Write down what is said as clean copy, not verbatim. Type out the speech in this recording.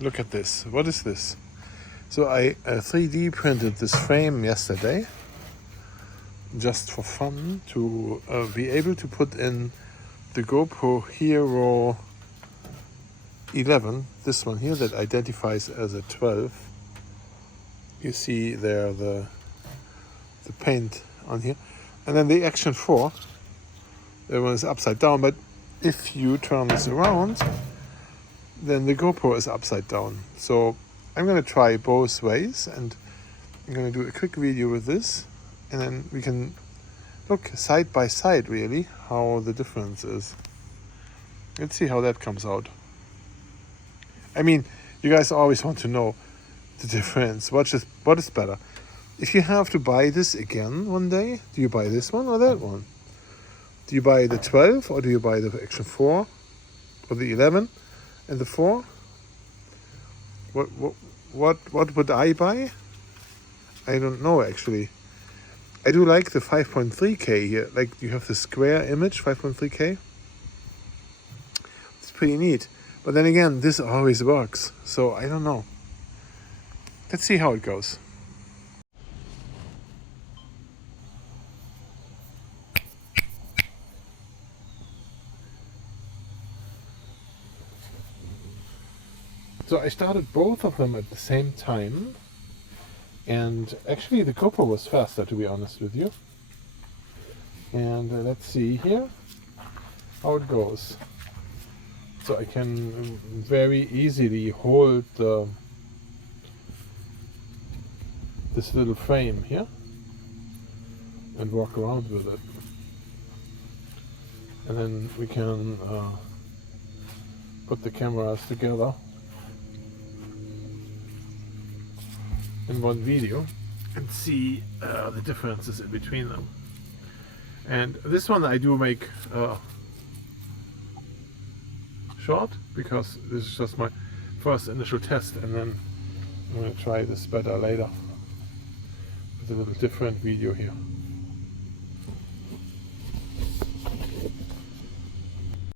look at this. What is this? So I 3D printed this frame yesterday, just for fun, to be able to put in the GoPro Hero 11, this one here that identifies as a 12. You see there the paint on here. And then the Action 4, that one is upside down, but if you turn this around, then the GoPro is upside down. So I'm gonna try both ways, and I'm gonna do a quick video with this, and then we can look side by side really how the difference is. Let's see how that comes out. I mean, you guys always want to know the difference. What is better? If you have to buy this again one day, do you buy this one or that one? Do you buy the 12 or do you buy the Action 4 or the 11 and the 4? What would I buy? I don't know actually. I do like the 5.3K here. Like you have the square image, 5.3K. It's pretty neat. But then again, this always works. So I don't know. Let's see how it goes. So I started both of them at the same time, and actually the GoPro was faster, to be honest with you. And let's see here how it goes. So I can very easily hold this little frame here and walk around with it. And then we can put the cameras together in one video and see the differences in between them. And this one I do make short because this is just my first initial test, and then I'm going to try this better later with a little different video here.